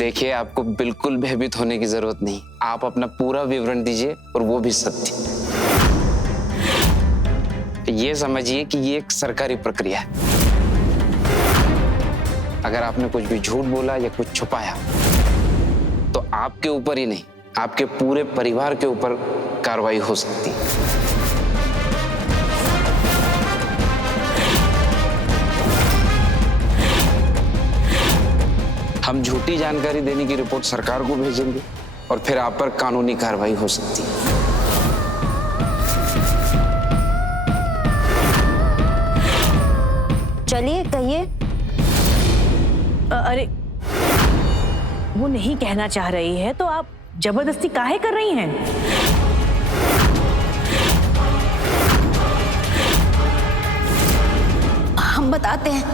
देखिए, आपको बिल्कुल भयभीत होने की जरूरत नहीं। आप अपना पूरा विवरण दीजिए और वो भी सत्य। ये समझिए कि ये एक सरकारी प्रक्रिया है। अगर आपने कुछ भी झूठ बोला या कुछ छुपाया तो आपके ऊपर ही नहीं, आपके पूरे परिवार के ऊपर कार्रवाई हो सकती है। हम झूठी जानकारी देने की रिपोर्ट सरकार को भेजेंगे और फिर आप पर कानूनी कार्रवाई हो सकती है। चलिए कहिए। अरे वो नहीं कहना चाह रही है तो आप जबरदस्ती काहे कर रही हैं? हम बताते हैं।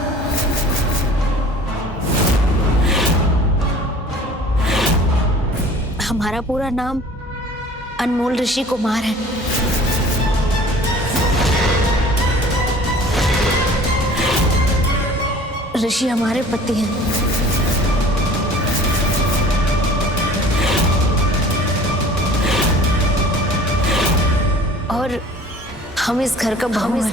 हमारा पूरा नाम अनमोल ऋषि कुमार है। ऋषि हमारे पति हैं। और हम इस घर का बहू हैं।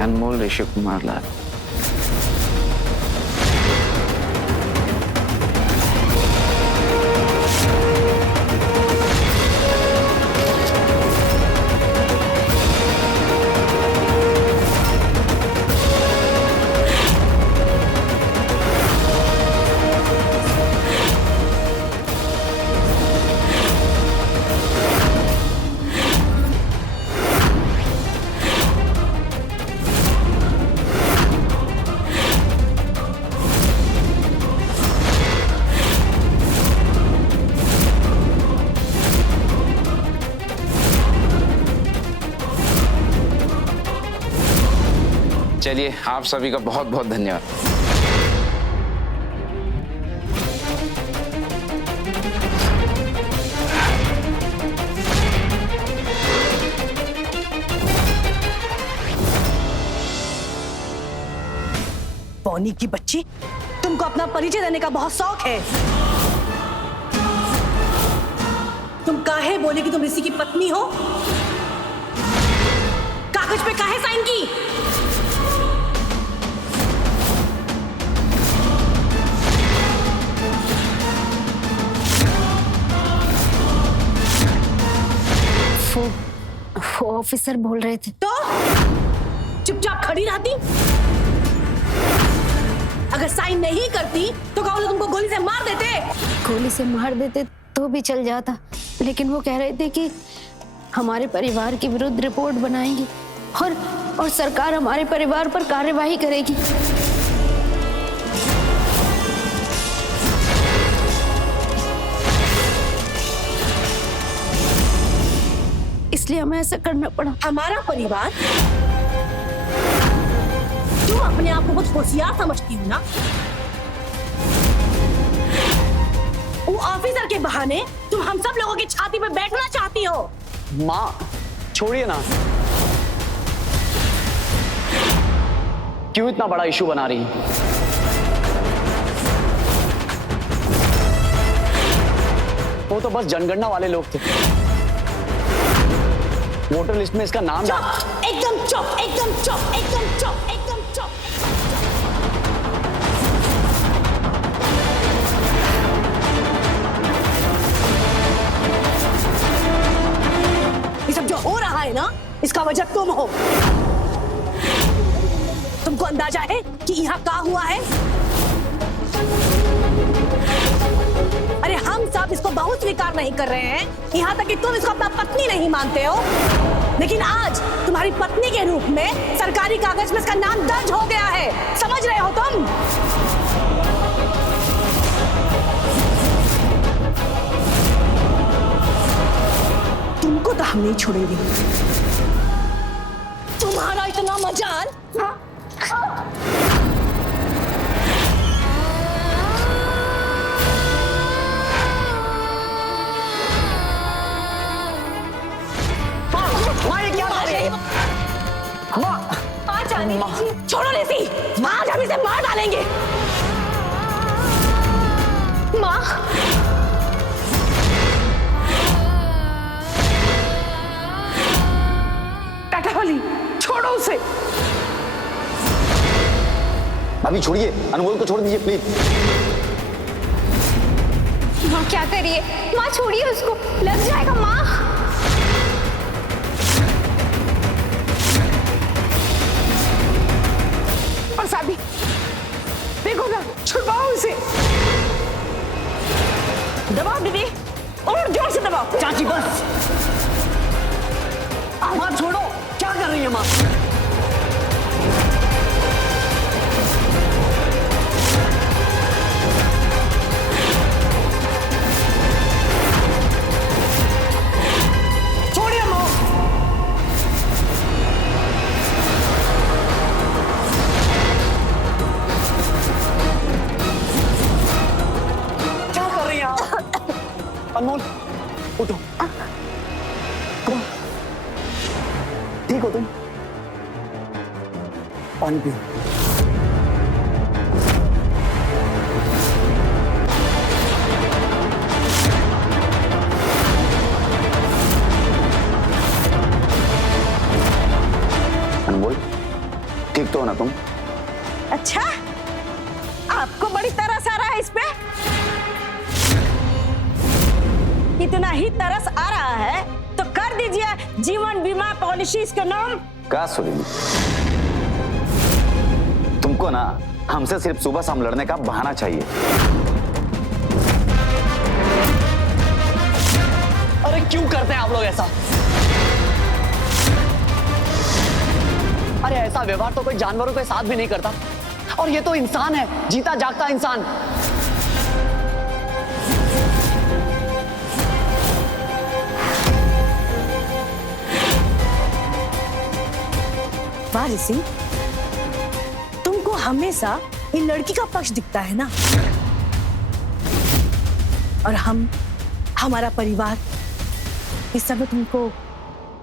अनमोल ऋषि कुमार लाल। चलिए, आप सभी का बहुत बहुत धन्यवाद। पौनी की बच्ची, तुमको अपना परिचय देने का बहुत शौक है। तुम काहे बोले कि तुम ऋषि की पत्नी हो? कागज पे काहे साइन की? वो ऑफिसर बोल रहे थे। तो चुपचाप खड़ी रहती? अगर साइन नहीं करती तो क्या वो तुमको गोली से मार देते? गोली से मार देते तो भी चल जाता, लेकिन वो कह रहे थे कि हमारे परिवार के विरुद्ध रिपोर्ट बनाएंगे और सरकार हमारे परिवार पर कार्यवाही करेगी। इसलिए हमें ऐसा करना पड़ा। हमारा परिवार? तुम अपने आप को बहुत होशियार समझती हो ना? वो ऑफिसर के बहाने तुम हम सब लोगों की छाती पे बैठना चाहती हो। माँ, छोड़िए ना। क्यों इतना बड़ा इशू बना रही है? वो तो बस जनगणना वाले लोग थे। वोटर लिस्ट में इसका नाम चुप, एकदम चुप, एकदम चुप, एकदम चुप, एकदम चुप। ये सब जो हो रहा है ना, इसका वजह तुम हो। तुमको अंदाजा है कि यहाँ क्या हुआ है? अरे हम सब इसको बहुत स्वीकार नहीं कर रहे हैं, यहाँ तक कि तुम इसको अपना पत्नी नहीं मानते हो। लेकिन आज तुम्हारी पत्नी के रूप में सरकारी कागज में इसका नाम दर्ज हो गया है। समझ रहे हो तुम? तुमको तो हम नहीं छोड़ेंगे। तुम्हारा इतना मजाल, हाँ? माँ ये क्या कर रही है? माँ आज आने दीजिए। छोड़ो लेसी, आज हम इसे मार डालेंगे। माँ, टाटा वाली, छोड़ो उसे। भाभी छोड़िए, अनमोल को छोड़ दीजिए प्लीज। माँ क्या करिए? माँ छोड़िए उसको, लग जाएगा माँ। और साबी, देखो ना, छुड़वाओ उसे। दबाओ दीदी, और जोर से दबाओ। चाची बस। माँ छोड़ो, क्या कर रही है माँ? छोड़िए माँ। क्या कर रही है आप? अनमोल उठो। कौन? ठीक हो तुम? पानी पियो। अनमोल ठीक तो हो ना तुम? अच्छा, आपको बड़ी तरस आ रहा है इस पे? इतना ही तरस आ रहा है तो कर दीजिए जीवन बीमा पॉलिसी इसका नाम। क्या सुनी? तुमको ना हमसे सिर्फ सुबह शाम लड़ने का बहाना चाहिए। अरे क्यों करते हैं आप लोग ऐसा? अरे ऐसा व्यवहार तो कोई जानवरों के साथ भी नहीं करता, और ये तो इंसान है, जीता जागता इंसान। वाह ऋषि, तुमको हमेशा इन लड़की का पक्ष दिखता है ना, और हमारा परिवार इस समय तुमको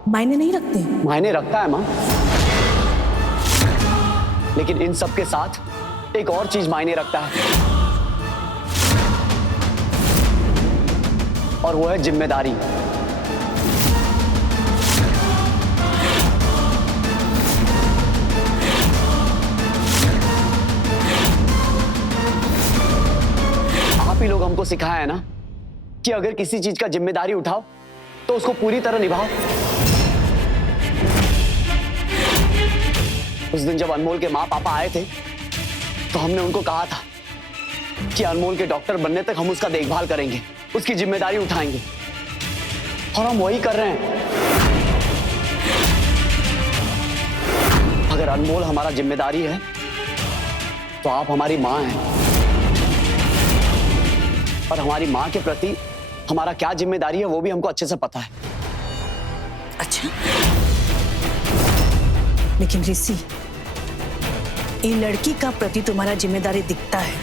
मायने नहीं रखते। मायने रखता है माँ, लेकिन इन सब के साथ एक और चीज मायने रखता है, और वो है जिम्मेदारी। आप ही लोग हमको सिखाया है ना कि अगर किसी चीज का जिम्मेदारी उठाओ तो उसको पूरी तरह निभाओ। उस दिन जब अनमोल के माँ पापा आए थे तो हमने उनको कहा था कि अनमोल के डॉक्टर बनने तक हम उसका देखभाल करेंगे, उसकी जिम्मेदारी उठाएंगे, और हम वही कर रहे हैं। अगर अनमोल हमारा जिम्मेदारी है तो आप हमारी माँ हैं, और हमारी माँ के प्रति हमारा क्या जिम्मेदारी है वो भी हमको अच्छे से पता है। अच्छा, लेकिन ऋषि, ये लड़की का प्रति तुम्हारा जिम्मेदारी दिखता है,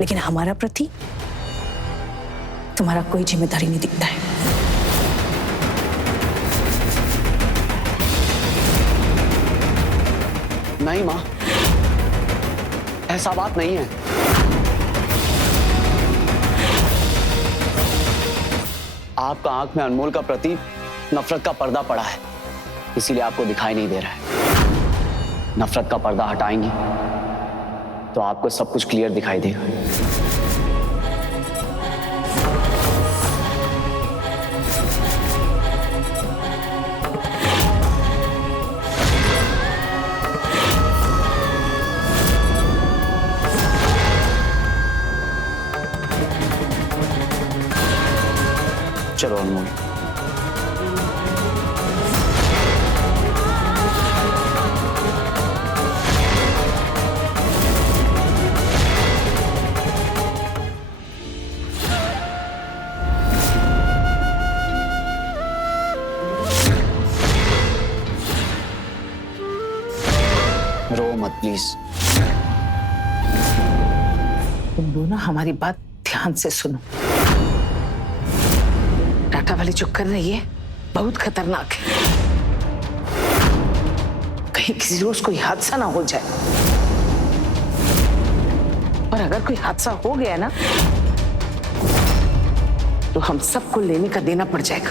लेकिन हमारा प्रति तुम्हारा कोई जिम्मेदारी नहीं दिखता है। नहीं माँ, ऐसा बात नहीं है। आपका आंख में अनमोल का प्रति नफरत का पर्दा पड़ा है, इसीलिए आपको दिखाई नहीं दे रहा है। नफरत का पर्दा हटाएंगी तो आपको सब कुछ क्लियर दिखाई देगा। चलो अनमोल। मत प्लीज। तुम दोनों हमारी बात ध्यान से सुनो। टाटा वाली जो कर रही है बहुत खतरनाक है। कहीं किसी रोज कोई हादसा ना हो जाए, और अगर कोई हादसा हो गया ना तो हम सबको लेने का देना पड़ जाएगा।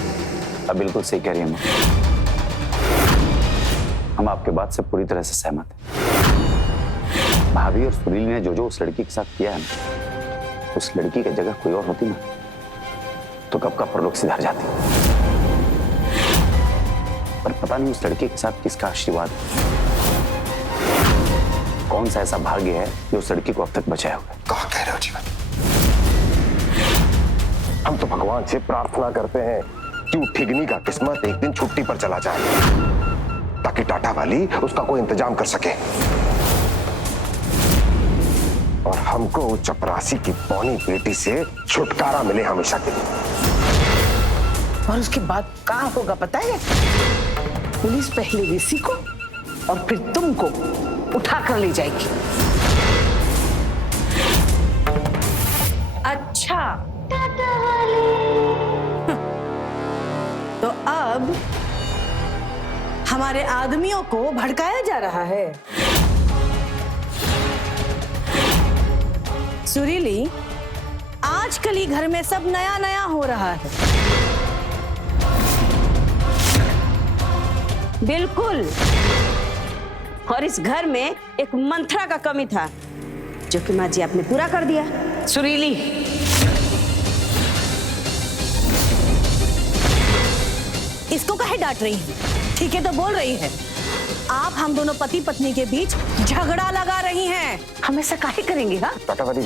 अब बिल्कुल सही कह रही है माँ, हम आपके बात से पूरी तरह से सहमत हैं। भाभी और सुरील ने जो उस लड़की के साथ किया है ना, उस लड़की की जगह कोई और होती ना तो कब का परलोक सिधार जाती। पर पता नहीं उस लड़के के साथ किसका आशीर्वाद है, कौन सा ऐसा भाग्य है जो उस लड़की को अब तक बचाया हुआ है। कहा कह रहे हो जीवन? हम तो भगवान से प्रार्थना करते हैं कि वो ठिगनी का किस्मत एक दिन छुट्टी पर चला जाए, ताकि टाटा वाली उसका कोई इंतजाम कर सके और हमको उस चपरासी की पौनी बेटी से छुटकारा मिले हमेशा के लिए। और उसके बाद कहाँ होगा पता है? पुलिस पहले ऋषि को और फिर तुमको उठा कर ले जाएगी। अच्छा, तो अब हमारे आदमियों को भड़काया जा रहा है। सुरीली, आजकल ही घर में सब नया नया हो रहा है। बिल्कुल, और इस घर में एक मंत्रा का कमी था जो कि माँ जी आपने पूरा कर दिया। सुरीली, इसको काहे डांट रही है? ठीक है तो बोल रही है। आप हम दोनों पति पत्नी के बीच झगड़ा लगा रही हैं। हम ऐसा काहे करेंगे? हाँ, टाटा वाली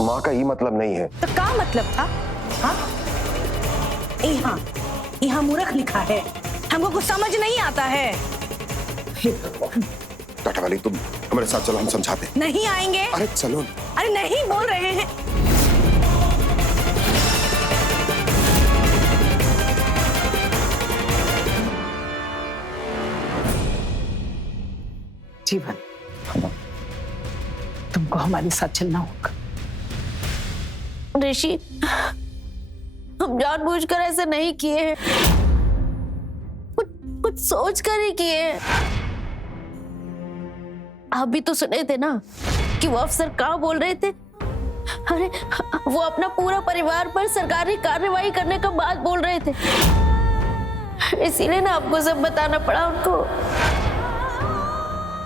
माँ का ये मतलब नहीं है। तो क्या मतलब था? हाँ, यहाँ मूर्ख लिखा है, हमको कुछ समझ नहीं आता है। टाटा वाली तुम हमारे साथ चलो, हम समझाते। नहीं आएंगे? अरे चलो। अरे नहीं बोल रहे हैं। जीवन, तुमको हमारे साथ चलना होगा। ऋषि, हम जानबूझकर ऐसे नहीं किए हैं, कुछ सोच कर ही किए हैं। आप भी तो सुने थे ना कि वो अफसर क्या बोल रहे थे। अरे वो अपना पूरा परिवार पर सरकारी कार्रवाई करने का बात बोल रहे थे, इसीलिए ना आपको सब बताना पड़ा उनको।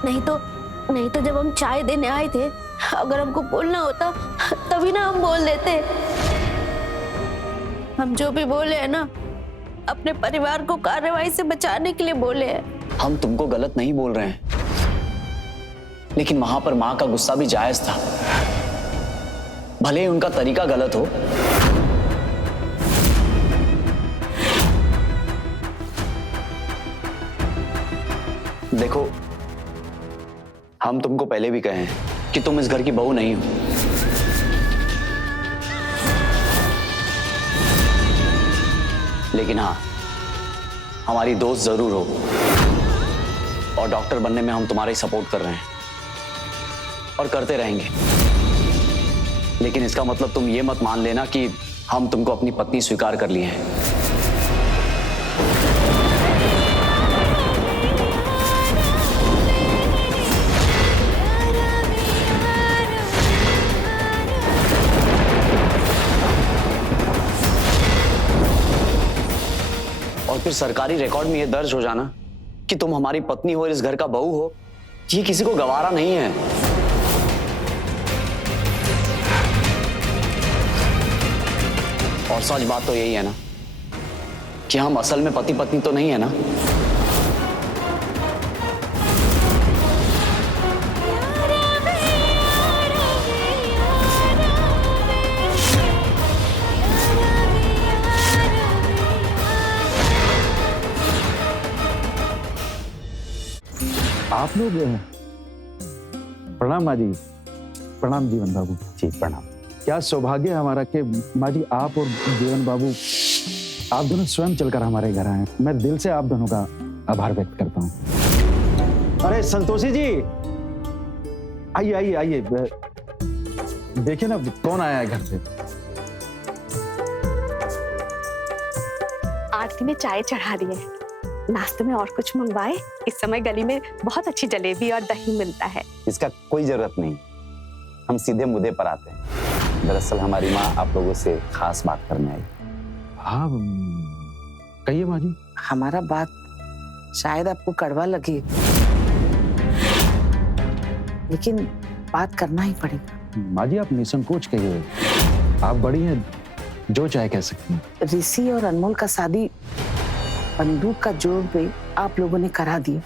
नहीं तो जब हम चाय देने आए थे, अगर हमको बोलना होता तभी ना हम बोल देते। हम जो भी बोले हैं ना, अपने परिवार को कार्रवाई से बचाने के लिए बोले हैं। हम तुमको गलत नहीं बोल रहे हैं, लेकिन वहां पर मां का गुस्सा भी जायज था, भले ही उनका तरीका गलत हो। देखो, हम तुमको पहले भी कहे हैं कि तुम इस घर की बहू नहीं हो। लेकिन हाँ, हमारी दोस्त जरूर हो, और डॉक्टर बनने में हम तुम्हारी सपोर्ट कर रहे हैं और करते रहेंगे। लेकिन इसका मतलब तुम ये मत मान लेना कि हम तुमको अपनी पत्नी स्वीकार कर लिए हैं। और फिर सरकारी रिकॉर्ड में यह दर्ज हो जाना कि तुम हमारी पत्नी हो और इस घर का बहू हो, ये किसी को गवारा नहीं है। और सच बात तो यही है ना कि हम असल में पति पत्नी तो नहीं है ना। आप लोग प्रणाम माँ जी। प्रणाम जीवन बाबू जी। प्रणाम। क्या सौभाग्य है हमारा कि माँ जी आप और जीवन बाबू, आप दोनों स्वयं चलकर हमारे घर आए। मैं दिल से आप दोनों का आभार व्यक्त करता हूँ। अरे संतोषी जी, आइए आइए आइए, देखिए ना कौन आया है घर पे। आरती में चाय चढ़ा दी है, नाश्ते में और कुछ मंगवाए? इस समय गली में बहुत अच्छी जलेबी और दही मिलता है। इसका कोई जरूरत नहीं, हम सीधे मुद्दे पर आते हैं। दरअसल हमारी माँ आप लोगों से खास बात करने आई। हाँ कहिए माँ जी। हमारा बात शायद आपको कड़वा लगे, लेकिन बात करना ही पड़ेगा। माँ जी आप निसंकोच कहिए, आप बड़ी हैं, जो चाहे कह सकती हैं। ऋषि और अनमोल का शादी बंदूक का जोर पे आप लोगों ने करा दिया,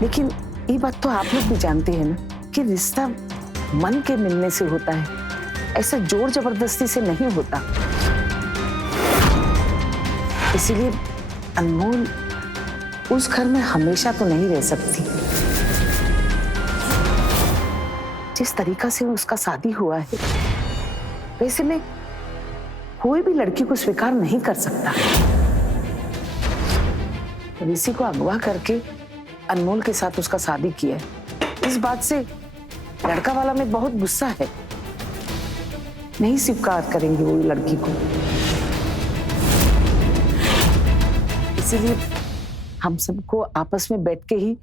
लेकिन ये बात तो आप लोग भी जानते हैं ना कि रिश्ता मन के मिलने से होता है, ऐसा जोर जबरदस्ती से नहीं होता। इसीलिए अनमोल उस घर में हमेशा तो नहीं रह सकती। जिस तरीका से उसका शादी हुआ है, वैसे में कोई भी लड़की को स्वीकार नहीं कर सकता। ऋषि को अगवा करके अनमोल के साथ उसका शादी किया है। इस बात से लड़का वाला में बहुत गुस्सा है, नहीं स्वीकार करेंगे वो लड़की को। इसीलिए हम सबको आपस में बैठ के ही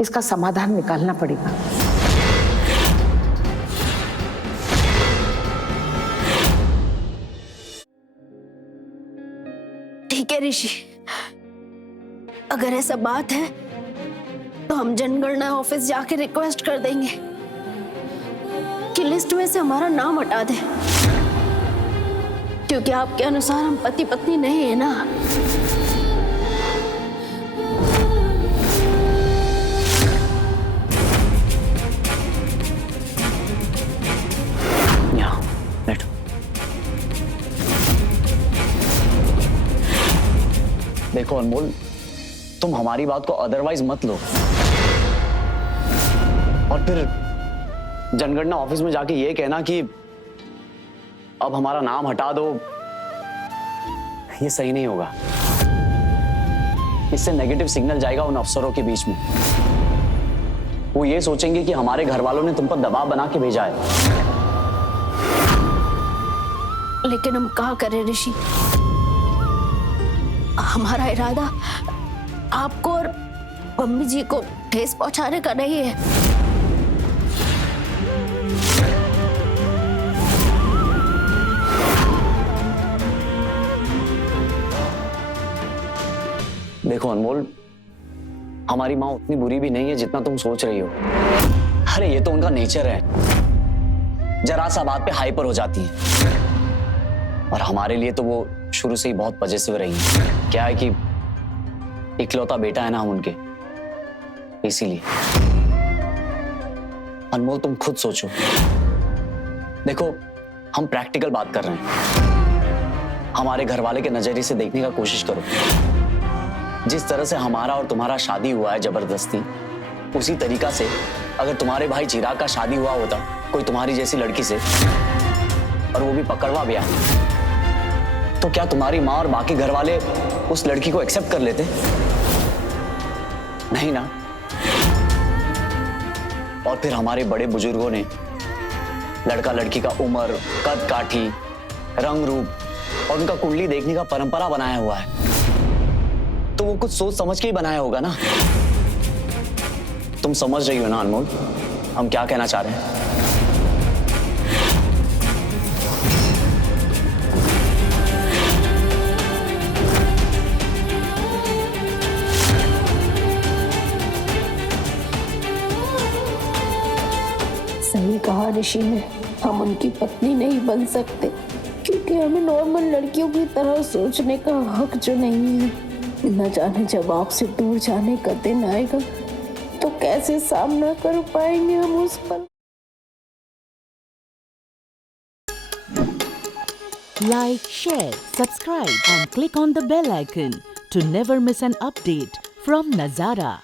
इसका समाधान निकालना पड़ेगा। ठीक है ऋषि, अगर ऐसा बात है तो हम जनगणना ऑफिस जाके रिक्वेस्ट कर देंगे कि लिस्ट में से हमारा नाम हटा दे, क्योंकि आपके अनुसार हम पति पत्नी नहीं है ना। यहाँ बैठो। देखो अनमोल, तुम हमारी बात को अदरवाइज मत लो और फिर जनगणना ऑफिस में जाके ये कहना कि अब हमारा नाम हटा दो, ये सही नहीं होगा। इससे नेगेटिव सिग्नल जाएगा उन अफसरों के बीच में। वो ये सोचेंगे कि हमारे घर वालों ने तुम पर दबाव बना के भेजा है। लेकिन हम क्या करें ऋषि, हमारा इरादा आपको और मम्मी जी को ठेस पहुंचाने का नहीं है। देखो अनमोल, हमारी माँ उतनी बुरी भी नहीं है जितना तुम सोच रही हो। अरे ये तो उनका नेचर है, जरा सा बात पे हाइपर हो जाती है। और हमारे लिए तो वो शुरू से ही बहुत पॉजिटिव रही है। क्या है कि इकलौता बेटा है ना हम उनके, इसीलिए। अनमोल तुम खुद सोचो, देखो हम प्रैक्टिकल बात कर रहे हैं। हमारे घर वाले के नजरिए से देखने का कोशिश करो। जिस तरह से हमारा और तुम्हारा शादी हुआ है जबरदस्ती, उसी तरीका से अगर तुम्हारे भाई चिराग का शादी हुआ होता कोई तुम्हारी जैसी लड़की से, और वो भी पकड़वा ब्याह, तो क्या तुम्हारी माँ और बाकी घर वाले उस लड़की को एक्सेप्ट कर लेते? नहीं ना। और फिर हमारे बड़े बुजुर्गों ने लड़का लड़की का उम्र, कद काठी, रंग रूप और उनका कुंडली देखने का परंपरा बनाया हुआ है, तो वो कुछ सोच समझ के ही बनाया होगा ना। तुम समझ रही हो ना अनमोल हम क्या कहना चाह रहे हैं? सही कहा ऋषि ने, हम उनकी पत्नी नहीं बन सकते, क्योंकि हमें नॉर्मल लड़कियों की तरह सोचने का हक जो नहीं है। न जाने जब आपसे दूर जाने का दिन आएगा तो कैसे सामना कर पाएंगे हम उस पर। Like, share, subscribe and click on the bell icon to never miss an update from Nazara.